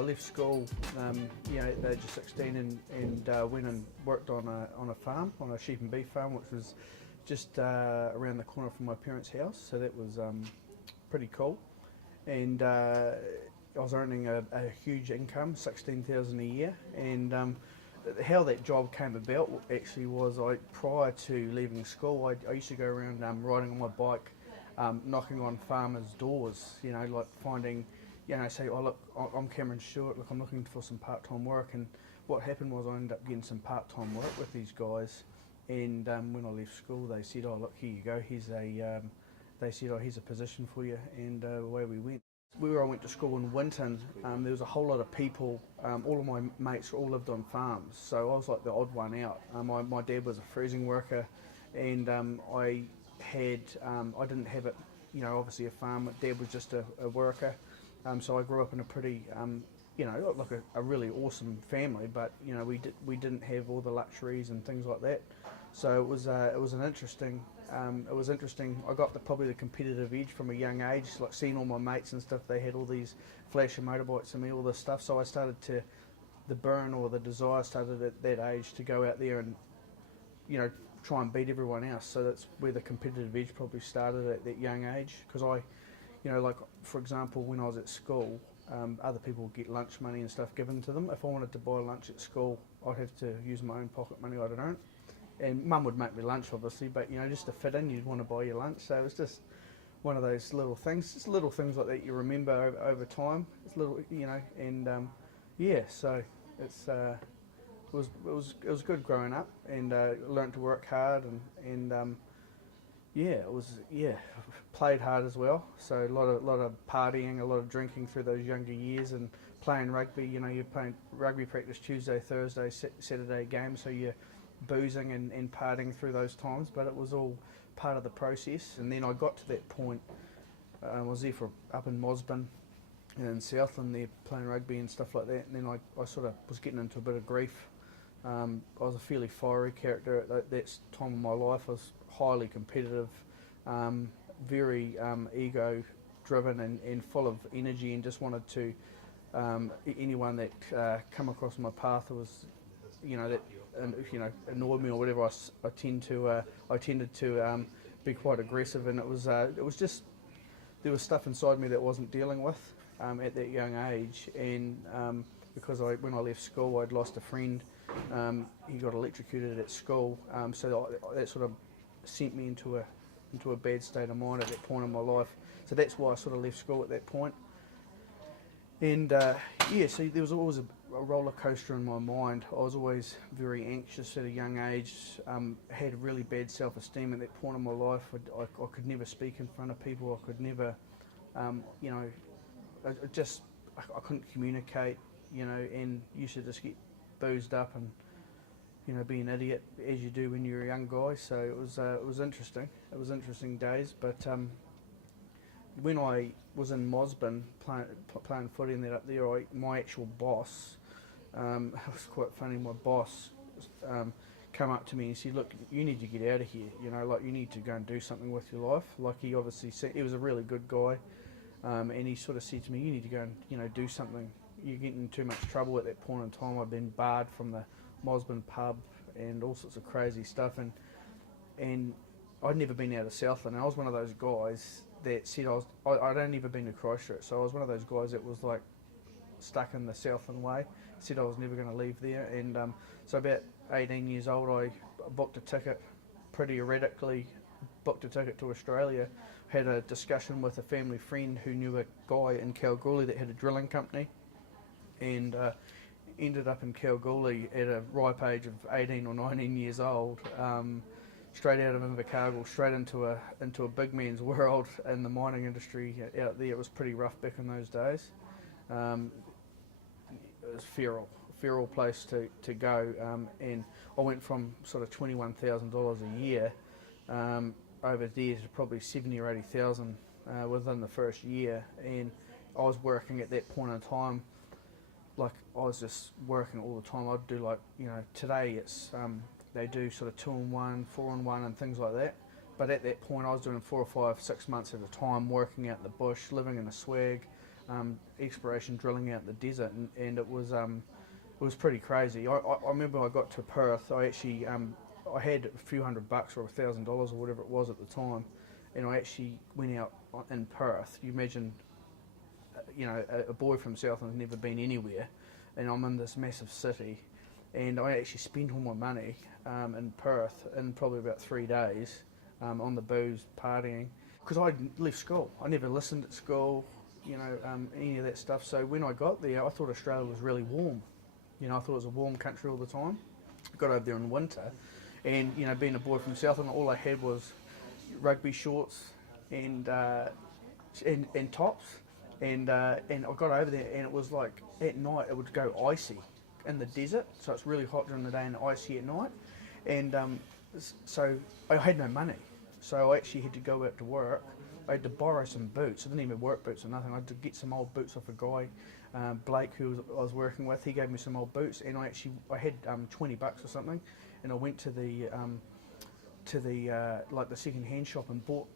left school, at the age of 16 and went and worked on a farm, on a sheep and beef farm, which was just around the corner from my parents' house. So that was pretty cool. And I was earning a huge income, 16,000 a year. And how that job came about actually was prior to leaving school, I used to go around riding on my bike, knocking on farmers' doors, like finding, say, oh look, I'm Cameron Stewart, look, I'm looking for some part-time work. And what happened was I ended up getting some part-time work with these guys. And when I left school, they said, oh look, here you go, here's a position for you, and away we went. Where I went to school in Winton, there was a whole lot of people, all of my mates all lived on farms, so I was like the odd one out. My dad was a freezing worker, and I didn't have it, obviously a farm. Dad was just a worker, so I grew up in a pretty, like a really awesome family, but we didn't have all the luxuries and things like that. So it was an interesting. It was interesting. I got probably the competitive edge from a young age, like seeing all my mates and stuff. They had all these flashy motorbikes and me, all this stuff. So I started the burn or the desire started at that age to go out there and, try and beat everyone else. So that's where the competitive edge probably started at that young age. Because like for example, when I was at school, other people would get lunch money and stuff given to them. If I wanted to buy lunch at school, I'd have to use my own pocket money I'd earned. And Mum would make me lunch, obviously, but just to fit in, you'd want to buy your lunch. So it was just one of those little things, just little things like that you remember over time. It's little, and so it was good growing up, and learnt to work hard, and played hard as well. So a lot of partying, a lot of drinking through those younger years, and playing rugby. You're playing rugby practice Tuesday, Thursday, Saturday games, so you're boozing and partying through those times, but it was all part of the process. And then I got to that point, I was there up in Mosman in Southland there playing rugby and stuff like that, and then I sort of was getting into a bit of grief. I was a fairly fiery character at that time of my life. I was highly competitive, very ego driven and full of energy, and just wanted to anyone that come across my path was that annoyed me or whatever. I tended to be quite aggressive, and it was just there was stuff inside me that wasn't dealing with at that young age. And because when I left school, I'd lost a friend. He got electrocuted at school, so that sort of sent me into a bad state of mind at that point in my life. So that's why I sort of left school at that point. And so there was always a roller coaster in my mind. I was always very anxious at a young age, had really bad self-esteem at that point in my life. I could never speak in front of people. I could never, I couldn't communicate, and used to just get boozed up and, be an idiot as you do when you're a young guy. So it was interesting. It was interesting days, but when I was in Mosman playing footy and that up there, my actual boss, it was quite funny. My boss came up to me and said, "Look, you need to get out of here. Like you need to go and do something with your life." Like he obviously said, he was a really good guy, and he sort of said to me, "You need to go and do something. You're getting in too much trouble." At that point in time, I'd been barred from the Mosman pub and all sorts of crazy stuff, and I'd never been out of Southland. I was one of those guys that said I'd only ever been to Christchurch, so I was one of those guys that was like stuck in the Southland way. Said I was never going to leave there, and so about 18 years old, I booked a ticket, pretty erratically booked a ticket to Australia. Had a discussion with a family friend who knew a guy in Kalgoorlie that had a drilling company, and ended up in Kalgoorlie at a ripe age of 18 or 19 years old. Straight out of Invercargill, straight into a big man's world in the mining industry out there. It was pretty rough back in those days. It was feral place to go, and I went from sort of $21,000 a year over there to probably 70 or 80,000 within the first year. And I was working at that point in time, like I was just working all the time. I'd do like, today it's they do sort of 2-in-1, 4-in-1 and things like that. But at that point I was doing 4 or 5, 6 months at a time, working out in the bush, living in a swag, exploration drilling out in the desert, and it was pretty crazy. I remember I got to Perth. I actually I had a few $100 or $1,000 or whatever it was at the time, and I actually went out in Perth. You imagine, a boy from Southland has never been anywhere, and I'm in this massive city, and I actually spent all my money in Perth in probably about 3 days on the booze, partying, because I left school. I never listened at school, any of that stuff. So when I got there, I thought Australia was really warm. I thought it was a warm country all the time. Got over there in winter, and being a boy from Southland, all I had was rugby shorts and tops, and I got over there, and it was like at night it would go icy in the desert, so it's really hot during the day and icy at night, and so I had no money, so I actually had to go out to work. I had to borrow some boots. I didn't even have work boots or nothing. I had to get some old boots off a guy, Blake, who I was working with. He gave me some old boots, and I had $20 or something, and I went to the like the second-hand shop and bought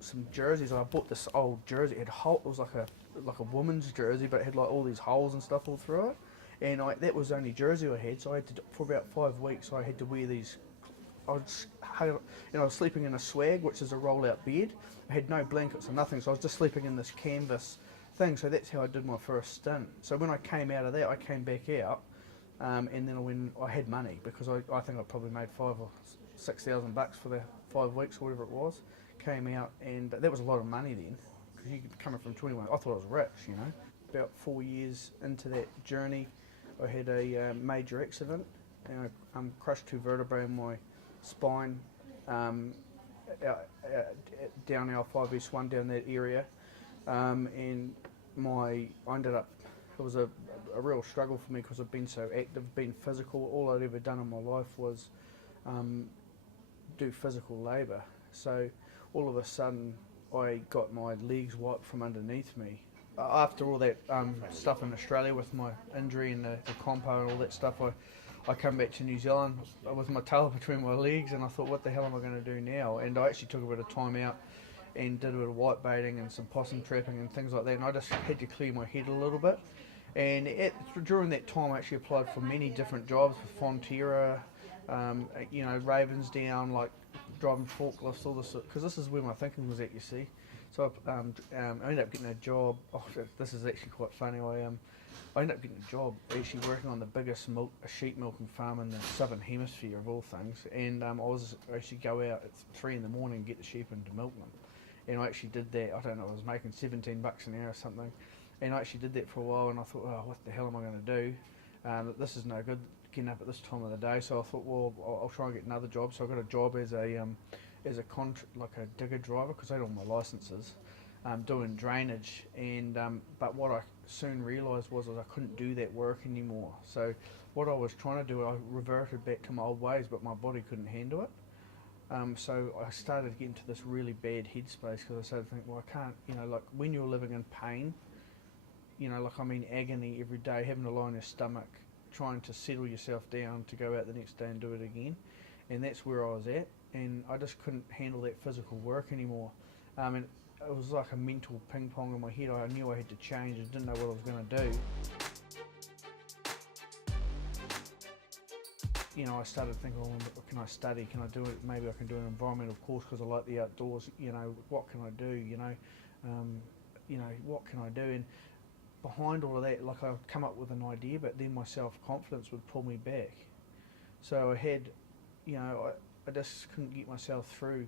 some jerseys. I bought this old jersey. It was like a woman's jersey, but it had like all these holes and stuff all through it. And that was the only jersey I had. So I had to, for about 5 weeks, I had to wear these. I was sleeping in a swag, which is a roll-out bed. I had no blankets or nothing, so I was just sleeping in this canvas thing. So that's how I did my first stint. So when I came out of that, I came back out, and then when I had money, because I think I probably made $5,000 or $6,000 for the 5 weeks or whatever it was. Came out, and that was a lot of money then, because you coming from 21, I thought I was rich, About 4 years into that journey, I had a major accident, and I crushed 2 vertebrae in my spine, down our 5S1 down that area, and I ended up. It was a real struggle for me because I've been so active, been physical. All I'd ever done in my life was do physical labour. So all of a sudden, I got my legs wiped from underneath me. After all that stuff in Australia with my injury and the compo and all that stuff, I come back to New Zealand with my tail between my legs, and I thought, what the hell am I going to do now? And I actually took a bit of time out and did a bit of white baiting and some possum trapping and things like that, and I just had to clear my head a little bit. And during that time, I actually applied for many different jobs with Fonterra, Ravensdown, like driving forklifts, all this, because this is where my thinking was at, you see. So I ended up getting a job. Oh, this is actually quite funny. I ended up getting a job actually working on the biggest sheep milking farm in the southern hemisphere of all things. And I actually go out at 3 in the morning and get the sheep and to milk them. And I actually did that. I don't know, I was making $17 an hour or something. And I actually did that for a while, and I thought, oh, what the hell am I going to do? This is no good getting up at this time of the day. So I thought, well, I'll try and get another job. So I got a job as a digger driver, because I had all my licenses, doing drainage. And but what I soon realised was that I couldn't do that work anymore. So what I was trying to do, I reverted back to my old ways, but my body couldn't handle it. So I started getting to this really bad headspace, because I started thinking, well, I can't, like when you're living in pain, like I'm in agony every day, having to lie on your stomach, trying to settle yourself down to go out the next day and do it again. And that's where I was at, and I just couldn't handle that physical work anymore. And it was like a mental ping pong in my head. I knew I had to change and didn't know what I was going to do. I started thinking, well, what can I study? Can I do it? Maybe I can do an environmental course because I like the outdoors. What can I do? What can I do? And behind all of that, like I'd come up with an idea, but then my self-confidence would pull me back. So I had, I just couldn't get myself through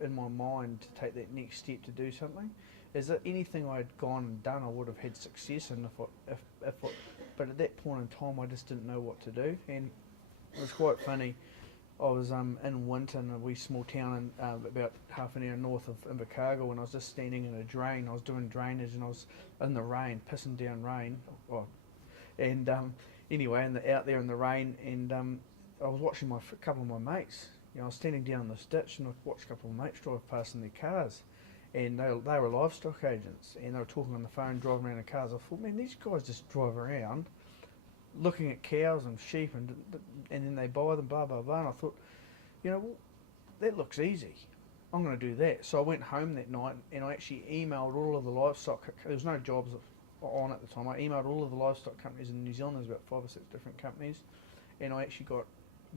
in my mind to take that next step to do something. Is that anything I'd gone and done, I would have had success in but at that point in time, I just didn't know what to do. And it was quite funny. I was in Winton, a wee small town about half an hour north of Invercargill, and I was just standing in a drain. I was doing drainage, and I was in the rain, pissing down rain. Out there in the rain, and I was watching a couple of my mates. I was standing down in this ditch, and I watched a couple of mates drive past in their cars, and they were livestock agents, and they were talking on the phone, driving around in cars. I thought, man, these guys just drive around, looking at cows and sheep, and then they buy them, blah blah blah. And I thought, that looks easy. I'm going to do that. So I went home that night and I actually emailed all of the livestock. There was no jobs on at the time. I emailed all of the livestock companies in New Zealand. There's about 5 or 6 different companies, and I actually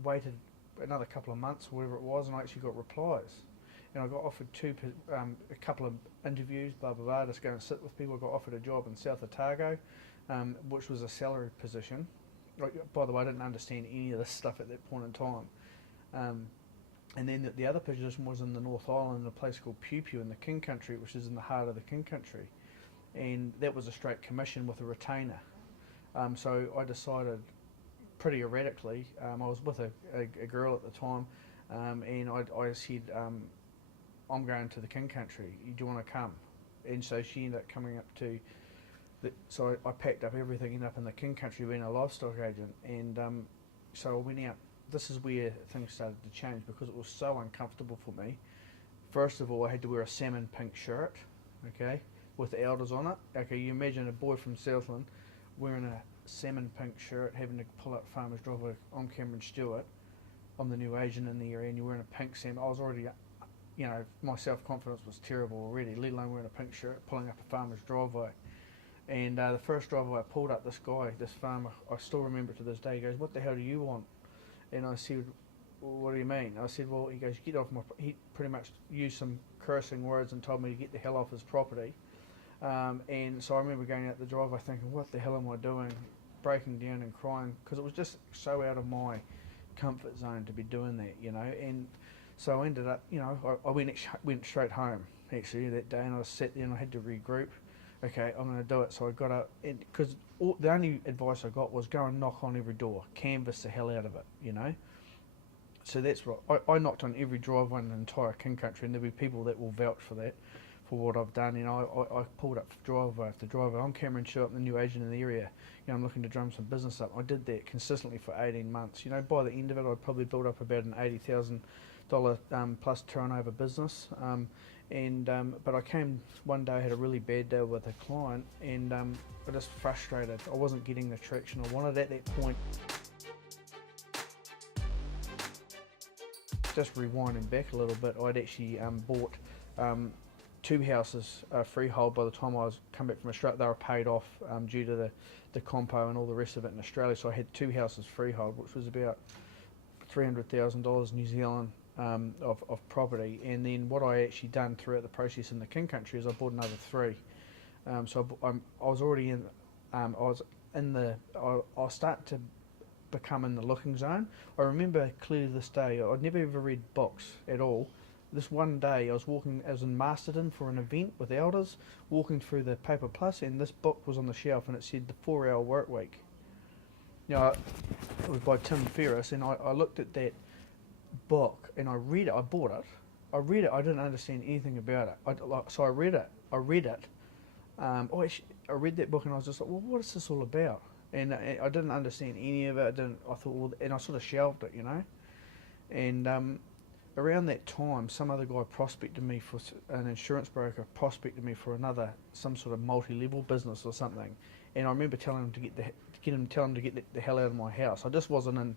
waited another couple of months or whatever it was, and I actually got replies. And I got offered a couple of interviews, blah blah blah, just go and sit with people. I got offered a job in South Otago, which was a salary position. Like, by the way, I didn't understand any of this stuff at that point in time. And then the other position was in the North Island, in a place called Pew Pew in the King Country, which is in the heart of the King Country. And that was a straight commission with a retainer. So I decided pretty erratically, I was with a girl at the time, and I said, I'm going to the King Country, do you want to come? And so she ended up coming up to, so I packed up everything, ended up in the King Country being a livestock agent, and so I went out. This is where things started to change because it was so uncomfortable for me. First of all, I had to wear a salmon pink shirt, okay, with elders on it. Okay, you imagine a boy from Southland wearing a salmon pink shirt, having to pull up Farmer's Driveway. I'm Cameron Stewart. I'm the new agent in the area, and you're wearing a pink salmon. I was already, my self-confidence was terrible already, let alone wearing a pink shirt, pulling up a Farmer's Driveway. And the first driveway I pulled up, this farmer, I still remember to this day, he goes, "What the hell do you want?" And I said, "Well, what do you mean?" I said, "Well," he goes, "Get off my..." He pretty much used some cursing words and told me to get the hell off his property. And so I remember going out the driveway thinking, what the hell am I doing? Breaking down and crying, because it was just so out of my comfort zone to be doing that, And so I ended up, I went straight home actually that day, and I sat there and I had to regroup. Okay, I'm going to do it. So I got up, because the only advice I got was go and knock on every door, canvass the hell out of it, So that's what I knocked on every driveway in the entire King Country, and there'll be people that will vouch for that, for what I've done. I pulled up driveway after driveway. I'm Cameron Stewart, I'm the new agent in the area. I'm looking to drum some business up. I did that consistently for 18 months. By the end of it, I'd probably built up about an $80,000 plus turnover business. But I came one day, I had a really bad day with a client, and I just frustrated. I wasn't getting the traction I wanted at that point. Just rewinding back a little bit, I'd actually bought 2 houses freehold by the time I was come back from Australia. They were paid off due to the compo and all the rest of it in Australia. So I had 2 houses freehold, which was about $300,000 New Zealand of property. And then what I actually done throughout the process in the King Country is I bought another 3. So I was already in. I was in the. I start to become in the looking zone. I remember clearly this day. I'd never ever read books at all. This one day I was in Masterton for an event with elders, walking through the Paper Plus, and this book was on the shelf, and it said The 4-Hour Work Week. It was by Tim Ferriss, and I looked at that book and I read it. I bought it. I read it. I didn't understand anything about it. So I read it. I read that book and I was just like, well, what is this all about? And I didn't understand any of it. I thought, well, and I sort of shelved it, And around that time, some other guy prospected me for an insurance broker, prospected me for some sort of multi-level business or something. And I remember telling him to get the hell out of my house. I just wasn't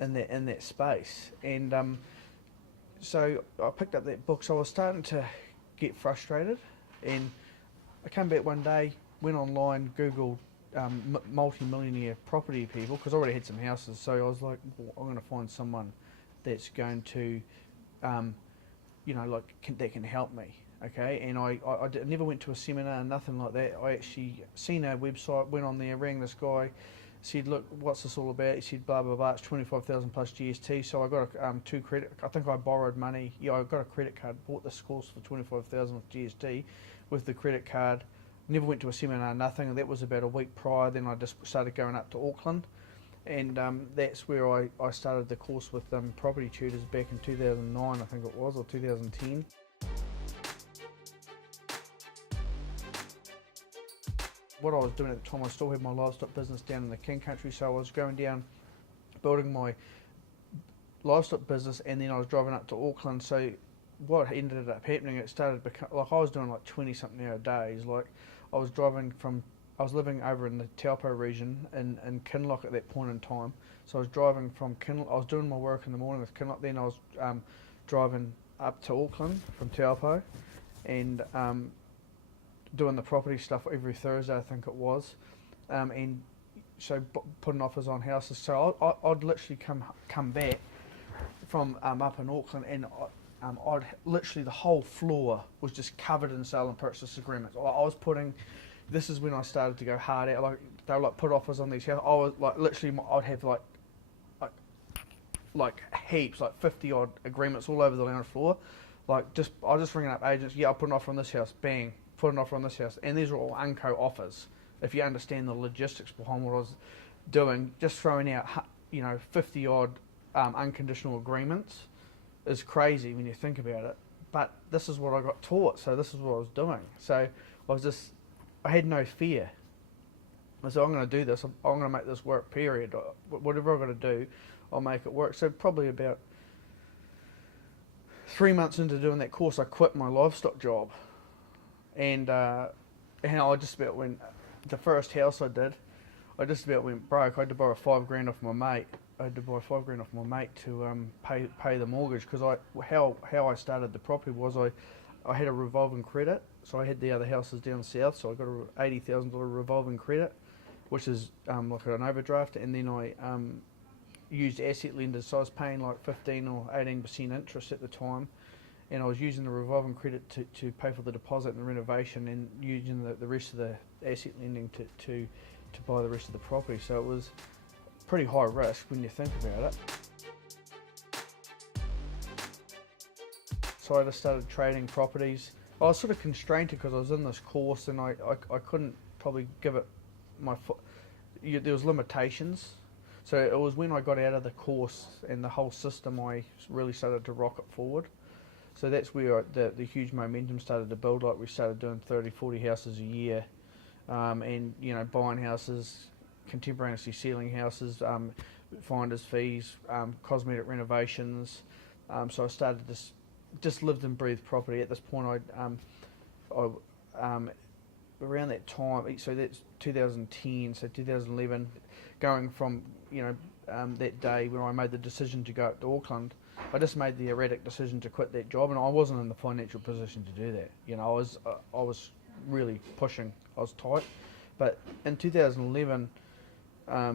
in that space. And so I picked up that book. So I was starting to get frustrated, and I came back one day, went online, Googled multi-millionaire property people, because I already had some houses. So I was like, well, I'm going to find someone that's going to, that can help me. Okay, and I never went to a seminar, nothing like that. I actually seen a website, went on there, rang this guy, said, look, what's this all about? He said, blah, blah, blah, it's 25,000 plus GST. So I got 2 credit, I think I borrowed money. Yeah, I got a credit card, bought this course for 25,000 with GST with the credit card. Never went to a seminar, nothing, and that was about a week prior. Then I just started going up to Auckland, and that's where I started the course with property tutors back in 2009, I think it was, or 2010. What I was doing at the time, I still had my livestock business down in the King Country, so I was going down, building my livestock business, and then I was driving up to Auckland. So what ended up happening, it started like I was doing like 20-something hour days. Like I was living over in the Taupo region in Kinloch at that point in time. So I was driving from Kinloch. I was doing my work in the morning with Kinloch. Then I was driving up to Auckland from Taupo, and doing the property stuff every Thursday, I think it was, and so putting offers on houses. So I'd literally come back from up in Auckland, and I'd literally the whole floor was just covered in sale and purchase agreements. I was putting. This is when I started to go hard out. Like they were like put offers on these houses. I was like literally, I'd have like heaps, like 50 odd agreements all over the lounge floor. Like I was just ringing up agents. Yeah, I'll put an offer on this house. Bang, put an offer on this house. And these are all unco offers. If you understand the logistics behind what I was doing, just throwing out 50 odd unconditional agreements is crazy when you think about it. But this is what I got taught, so this is what I was doing. So I had no fear. I said, I'm going to do this. I'm going to make this work. Period. Whatever I've got to do, I'll make it work. So probably about 3 months into doing that course, I quit my livestock job, and I just about went. The first house I did, I just about went broke. I had to borrow $5,000 off my mate. I had to borrow $5,000 off my mate to pay the mortgage, because how I started the property was I had a revolving credit, so I had the other houses down south, so I got a $80,000 revolving credit, which is like an overdraft, and then I used asset lenders, so I was paying like 15 or 18% interest at the time, and I was using the revolving credit to pay for the deposit and the renovation, and using the rest of the asset lending to buy the rest of the property. So it was pretty high risk when you think about it. So I just started trading properties. I was sort of constrained because I was in this course, and I couldn't probably give it my foot. There was limitations. So it was when I got out of the course and the whole system, I really started to rocket forward. So that's where the huge momentum started to build. Like we started doing 30, 40 houses a year, and buying houses, contemporaneously selling houses, finder's fees, cosmetic renovations. So I started to just lived and breathed property. At this point, I around that time, so that's 2010, so 2011, going from that day when I made the decision to go up to Auckland, I just made the erratic decision to quit that job, and I wasn't in the financial position to do that. I was really pushing. I was tight, but in 2011, I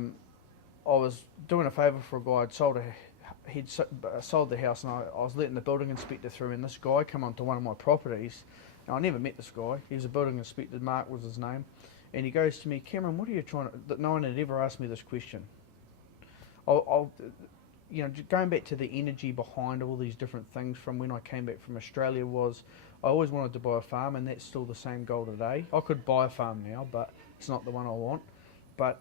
was doing a favour for a guy. He'd sold the house, and I was letting the building inspector through, and this guy come onto one of my properties. Now, I never met this guy. He was a building inspector. Mark was his name, and he goes to me, Cameron, what are you trying to? No one had ever asked me this question. Going back to the energy behind all these different things from when I came back from Australia was, I always wanted to buy a farm, and that's still the same goal today. I could buy a farm now, but it's not the one I want. But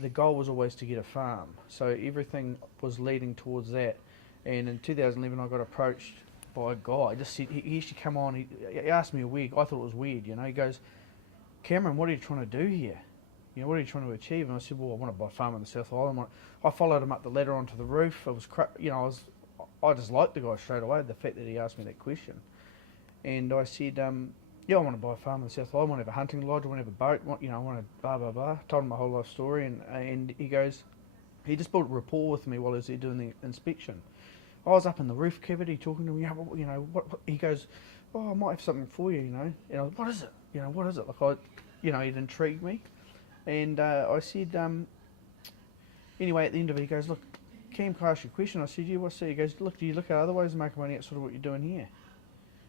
the goal was always to get a farm. So everything was leading towards that. And in 2011, I got approached by a guy. He used to come on. He asked me a weird. I thought it was weird. He goes, Cameron, what are you trying to do here? What are you trying to achieve? And I said, well, I want to buy a farm in the South Island. I followed him up the ladder onto the roof. It was, I just liked the guy straight away. The fact that he asked me that question, and I said, yeah, I want to buy a farm in the South Island. I want to have a hunting lodge. I want to have a boat. I want to blah blah blah. Told him my whole life story, and he goes, he just built rapport with me while he was there doing the inspection. I was up in the roof cavity talking to him. What? He goes, oh, I might have something for you. And I was, what is it? What is it? Like it intrigued me. And I said, anyway, at the end of it, he goes, look, Cam, can I ask you a question? I said, yeah, what's that? He goes, look, do you look at other ways of making money outside of what you're doing here?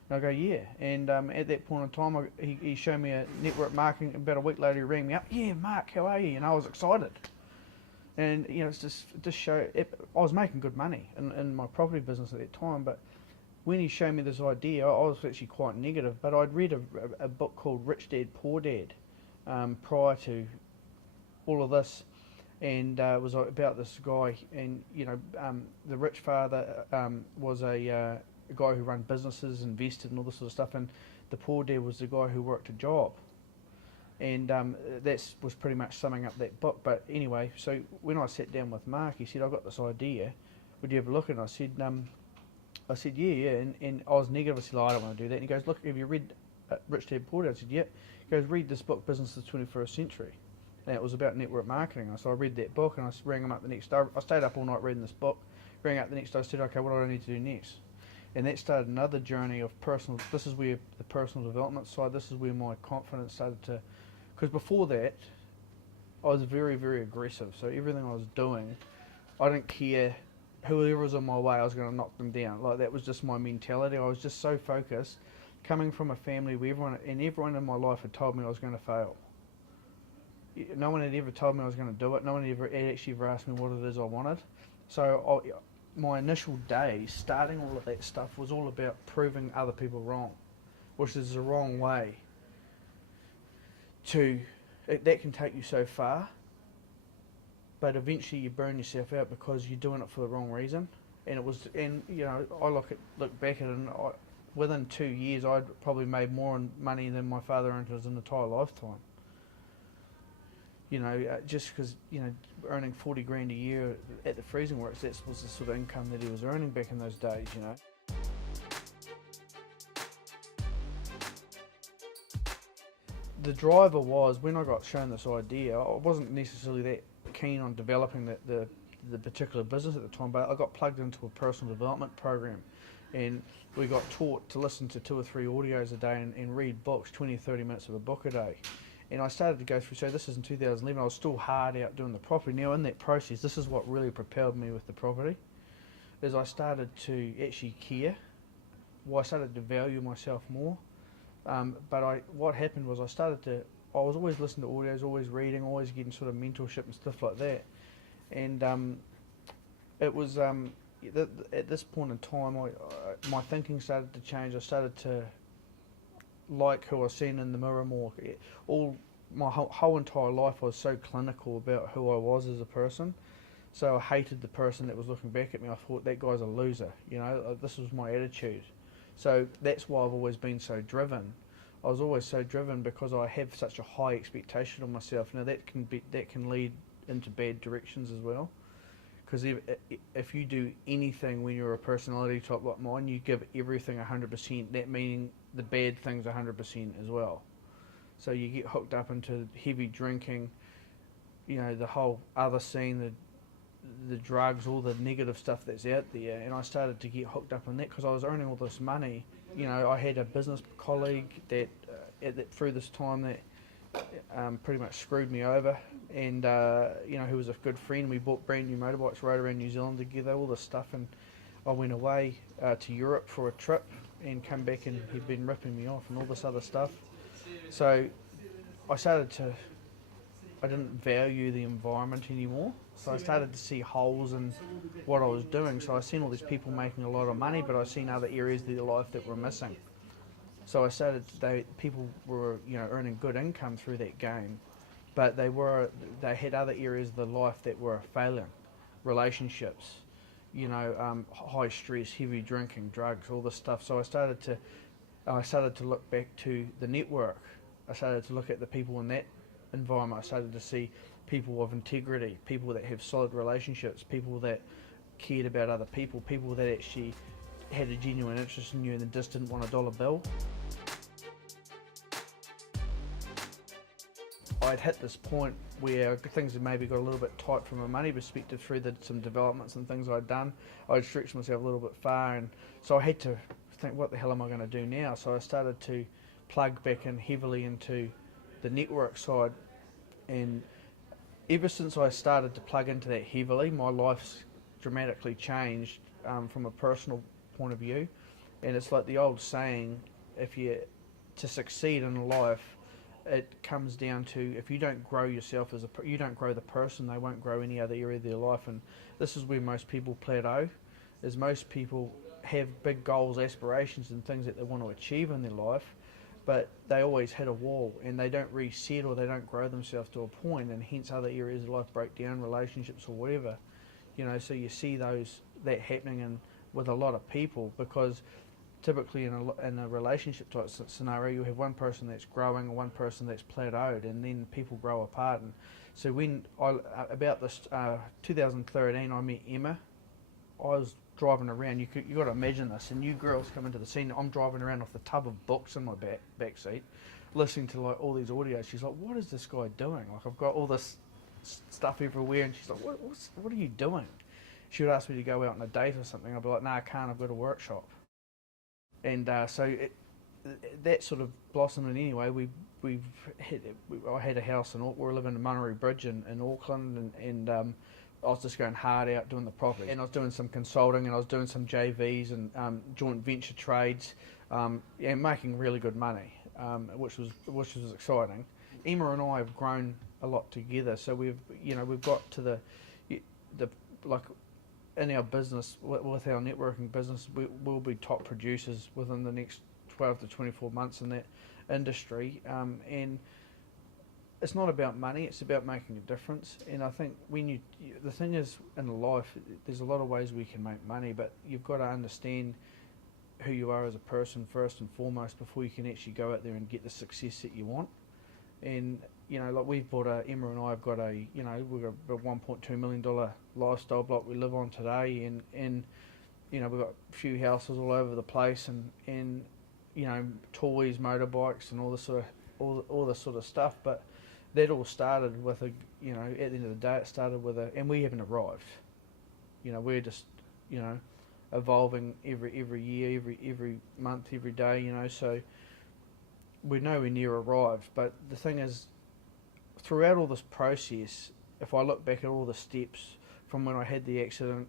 And I go, yeah. And at that point in time, he showed me a network marketing. About a week later, he rang me up. Yeah, Mark, how are you? I was excited. And, it's just I was making good money in my property business at that time. But when he showed me this idea, I was actually quite negative. But I'd read a book called Rich Dad, Poor Dad prior to all of this, and it was about this guy, and the rich father was a guy who ran businesses, invested, and all this sort of stuff, and the poor dad was the guy who worked a job, and that was pretty much summing up that book. But anyway, so when I sat down with Mark, he said, I got this idea, would you have a look at it? I said yeah, and I was negative. I said, I don't want to do that. And he goes, look, have you read Rich Dad Poor Dad? I said, yeah. He goes, read this book, Business of the 21st Century. And it was about network marketing. So I read that book, and I rang him up the next day. I stayed up all night reading this book. Rang up the next day. I said, okay, what do I need to do next? And that started another journey of personal. This is where the personal development side. This is where my confidence started to. Because before that, I was very, very aggressive. So everything I was doing, I didn't care. Whoever was in my way, I was going to knock them down. Like that was just my mentality. I was just so focused. Coming from a family where everyone in my life had told me I was going to fail. No one had ever told me I was going to do it. No one had actually ever asked me what it is I wanted. So my initial days, starting all of that stuff, was all about proving other people wrong, which is the wrong way. That can take you so far, but eventually you burn yourself out because you're doing it for the wrong reason. And I look back at it, and within 2 years, I'd probably made more money than my father earned his entire lifetime. Just because, earning 40 grand a year at the freezing works, that was the sort of income that he was earning back in those days. The driver was, when I got shown this idea, I wasn't necessarily that keen on developing the particular business at the time, but I got plugged into a personal development program, and we got taught to listen to 2 or 3 audios a day and read books, 20 or 30 minutes of a book a day. And I started to go through, so this is in 2011, I was still hard out doing the property. Now in that process, this is what really propelled me with the property, is I started to actually care. Well, I started to value myself more. What happened was I was always listening to audios, always reading, always getting sort of mentorship and stuff like that. And it was, at this point in time, my thinking started to change. I started to like who I was seeing in the mirror more. My whole entire life I was so clinical about who I was as a person. So I hated the person that was looking back at me. I thought, that guy's a loser. This was my attitude. So that's why I've always been so driven. I was always so driven because I have such a high expectation of myself. Now that can lead into bad directions as well. Because if you do anything when you're a personality type like mine, you give everything 100%. That meaning the bad things 100% as well. So you get hooked up into heavy drinking, the whole other scene, the drugs, all the negative stuff that's out there. And I started to get hooked up in that because I was earning all this money. I had a business colleague that through this time that pretty much screwed me over, and who was a good friend. We bought brand new motorbikes, rode around New Zealand together, all this stuff, and I went away to Europe for a trip and come back, and he'd been ripping me off and all this other stuff. So I didn't value the environment anymore, so I started to see holes in what I was doing. So I seen all these people making a lot of money, but I seen other areas of their life that were missing. So people were earning good income through that game, but they had other areas of their life that were failing, relationships, high stress, heavy drinking, drugs, all this stuff. So I started to look back to the network. I started to look at the people in that environment. I started to see people of integrity, people that have solid relationships, people that cared about other people, people that actually had a genuine interest in you and just didn't want a dollar bill. I'd hit this point where things had maybe got a little bit tight from a money perspective through some developments and things I'd done. I'd stretched myself a little bit far, and so I had to think, what the hell am I going to do now? So I started to plug back in heavily into the network side, and ever since I started to plug into that heavily, my life's dramatically changed from a personal point of view. And it's like the old saying, to succeed in life, it comes down to, if you don't grow yourself you don't grow the person, they won't grow any other area of their life. And this is where most people plateau, is most people have big goals, aspirations and things that they want to achieve in their life, but they always hit a wall and they don't reset, or they don't grow themselves to a point, and hence other areas of life break down, relationships or whatever. So you see that happening with a lot of people, because typically in a relationship type scenario, you have one person that's growing and one person that's plateaued, and then people grow apart. And so when about this 2013, I met Emma. I was driving around. You got to imagine this, and new girls come into the scene. I'm driving around with a tub of books in my back seat, listening to all these audios. She's like, "What is this guy doing? I've got all this stuff everywhere." And she's like, "What are you doing?" She would ask me to go out on a date or something. I'd be like, "No, I can't. I've got a workshop." And that sort of blossomed in anyway. I had a house in we were living in Munnery Bridge in Auckland, and I was just going hard out doing the property, and I was doing some consulting, and I was doing some JVs and joint venture trades, and making really good money, which was exciting. Emma and I have grown a lot together, so we've got to the like in our business with our networking business, we'll be top producers within the next 12 to 24 months in that industry, and it's not about money, it's about making a difference. And I think the thing is in life, there's a lot of ways we can make money, but you've got to understand who you are as a person first and foremost before you can actually go out there and get the success that you want. And like Emma and I have got we've got a $1.2 million lifestyle block we live on today, and we've got a few houses all over the place, and toys, motorbikes, and all this sort of stuff. But that all started with at the end of the day, it started with and we haven't arrived. We're just evolving every year, every month, every day. So we're nowhere near arrived. But the thing is, throughout all this process, if I look back at all the steps from when I had the accident,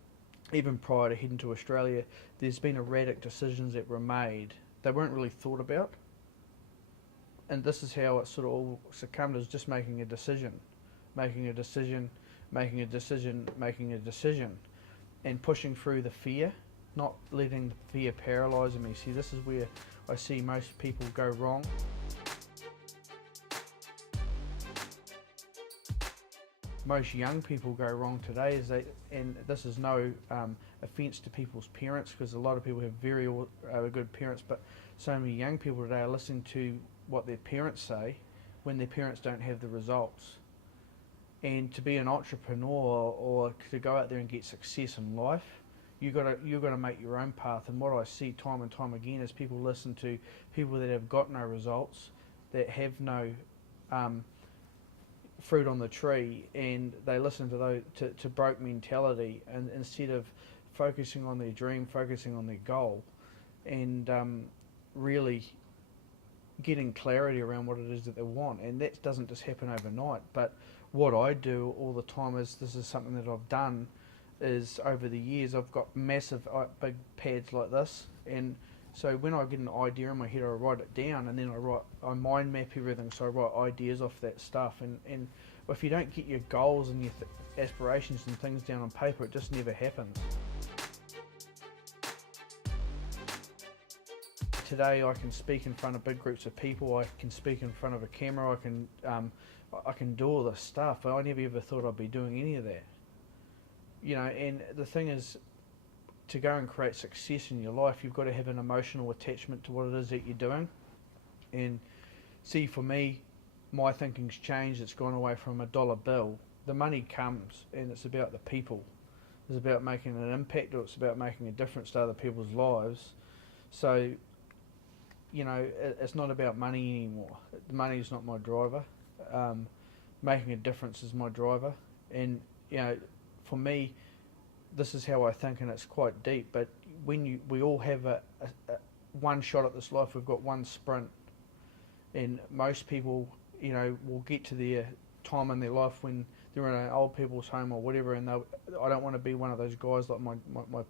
even prior to heading to Australia, there's been erratic decisions that were made. They weren't really thought about. And this is how it sort of all succumbed, is just making a decision, and pushing through the fear, not letting fear paralyse me. See, this is where I see most people go wrong. Most young people go wrong today and this is no offence to people's parents, because a lot of people have very good parents, but so many young people today are listening to what their parents say when their parents don't have the results. And to be an entrepreneur or to go out there and get success in life, you've got to make your own path. And what I see time and time again is people listen to people that have got no results, that have no fruit on the tree, and they listen to those to broke mentality, and instead of focusing on their dream, focusing on their goal, and really getting clarity around what it is that they want. And that doesn't just happen overnight. But what I do all the time this is something that I've done, is over the years I've got massive big pads like this, and so when I get an idea in my head, I write it down, and then I mind map everything, so I write ideas off that stuff. And if you don't get your goals and your aspirations and things down on paper, it just never happens. Today I can speak in front of big groups of people, I can speak in front of a camera, I can do all this stuff, but I never ever thought I'd be doing any of that. And the thing is, to go and create success in your life, you've got to have an emotional attachment to what it is that you're doing. And see, for me, my thinking's changed. It's gone away from a dollar bill. The money comes, and it's about the people. It's about making an impact, or it's about making a difference to other people's lives. So, it's not about money anymore. The money is not my driver. Making a difference is my driver. And, for me, this is how I think, and it's quite deep, but we all have a one shot at this life. We've got one sprint, and most people will get to their time in their life when they're in an old people's home or whatever, and I don't want to be one of those guys like my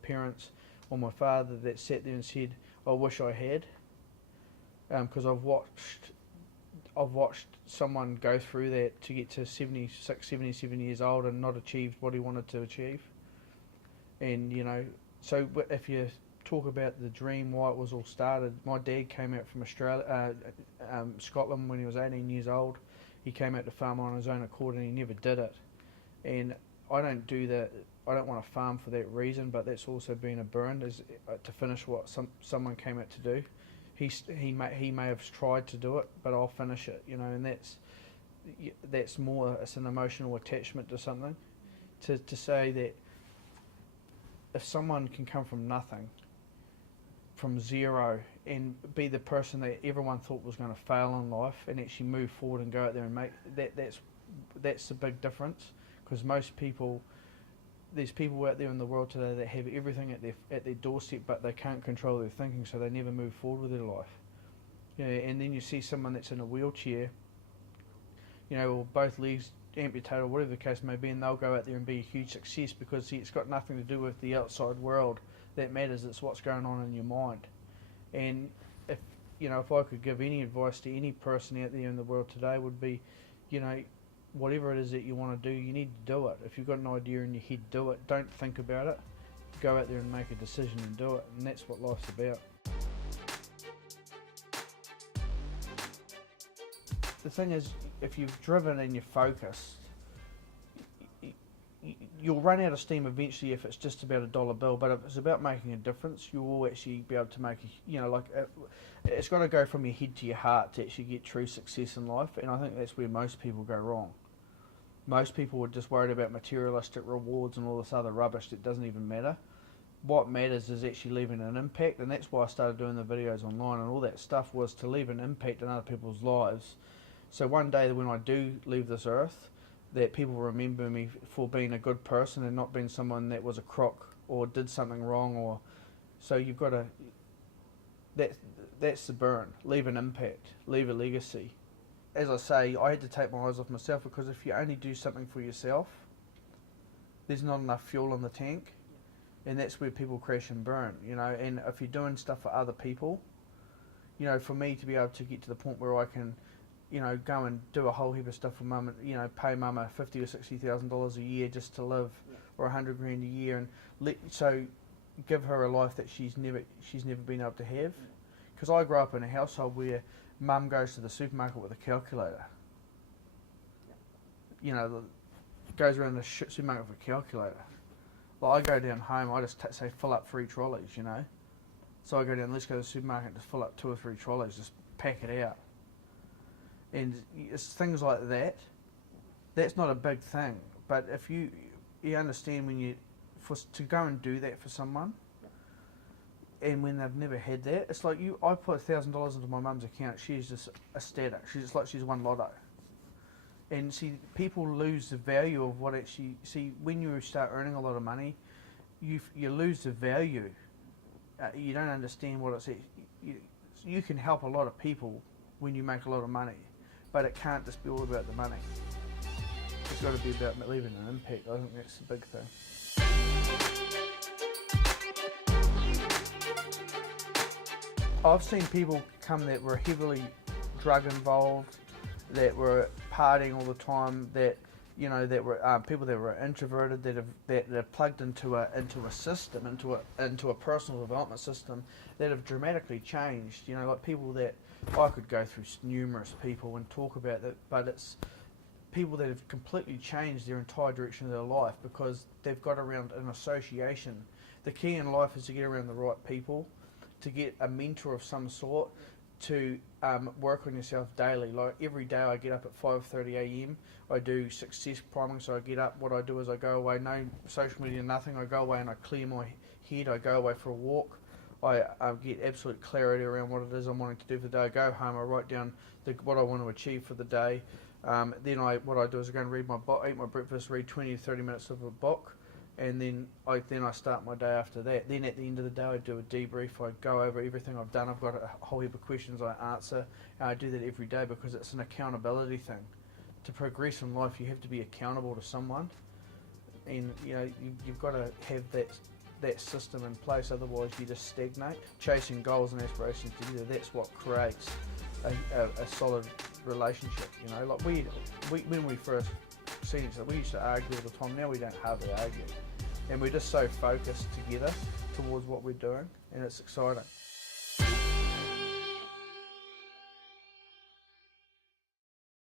parents or my father that sat there and said, I wish I had, because I've watched someone go through that to get to 76, 77 years old and not achieved what he wanted to achieve. And so if you talk about the dream, why it was all started, my dad came out from Scotland when he was 18 years old. He came out to farm on his own accord, and he never did it. And I don't do that. I don't want to farm for that reason, but that's also been a burn, is to finish what someone came out to do. He may have tried to do it, but I'll finish it. And that's more. It's an emotional attachment to something. To say that if someone can come from nothing, from zero, and be the person that everyone thought was going to fail in life, and actually move forward and go out there and make that's a big difference. Because most people there's people out there in the world today that have everything at their doorstep, but they can't control their thinking, so they never move forward with their life. And then you see someone that's in a wheelchair, or both legs amputated, or whatever the case may be, and they'll go out there and be a huge success because it's got nothing to do with the outside world that matters. It's what's going on in your mind. And if I could give any advice to any person out there in the world today, would be, whatever it is that you want to do, you need to do it. If you've got an idea in your head, do it. Don't think about it. Go out there and make a decision and do it. And that's what life's about. The thing is, if you've driven and you're focused, you'll run out of steam eventually if it's just about a dollar bill. But if it's about making a difference, you will actually be able to make it's got to go from your head to your heart to actually get true success in life. And I think that's where most people go wrong. Most people are just worried about materialistic rewards and all this other rubbish that doesn't even matter. What matters is actually leaving an impact, and that's why I started doing the videos online and all that stuff, was to leave an impact in other people's lives. So one day when I do leave this earth, that people remember me for being a good person and not being someone that was a crock or did something wrong. So you've got to, that's the burn. Leave an impact, leave a legacy. As I say, I had to take my eyes off myself, because if you only do something for yourself, there's not enough fuel in the tank, and that's where people crash and burn. And if you're doing stuff for other people, for me to be able to get to the point where I can go and do a whole heap of stuff for mum, and pay mum $50,000 or $60,000 a year just to live, or $100 grand a year, and so give her a life that she's never been able to have. Because I grew up in a household where mum goes to the supermarket with a calculator. Goes around the supermarket with a calculator. Like, I go down home, I just say fill up 3 trolleys. So I go down, let's go to the supermarket, just fill up 2 or 3 trolleys, just pack it out. And it's things like that. That's not a big thing, but if you understand to go and do that for someone, and when they've never had that, it's like I put $1,000 into my mum's account. She's just ecstatic. She's just like she's won lotto. And see, people lose the value of what actually. See, when you start earning a lot of money, you lose the value. You don't understand what it's. You can help a lot of people when you make a lot of money, but it can't just be all about the money. It's got to be about leaving an impact. I think that's the big thing. I've seen people come that were heavily drug involved, that were partying all the time, that were people that were introverted, that have plugged into a system, into a personal development system, that have dramatically changed. Like people that I could go through numerous people and talk about that, but it's people that have completely changed their entire direction of their life because they've got around an association. The key in life is to get around the right people, to get a mentor of some sort, to work on yourself daily. Like every day I get up at 5:30 a.m. I do success priming, so I get up, what I do is I go away, no social media, nothing. I go away and I clear my head. I go away for a walk. I get absolute clarity around what it is I'm wanting to do for the day. I go home, I write down what I want to achieve for the day. Then what I do is I go and read eat my breakfast, read 20 to 30 minutes of a book, and then I start my day after that. Then at the end of the day I do a debrief. I go over everything I've done. I've got a whole heap of questions I answer, and I do that every day because it's an accountability thing. To progress in life, you have to be accountable to someone, and you've got to have that system in place, otherwise you just stagnate. Chasing goals and aspirations together, that's what creates a solid relationship. Like when we first seen each other, we used to argue all the time. Now we don't hardly argue, and we're just so focused together towards what we're doing, and it's exciting.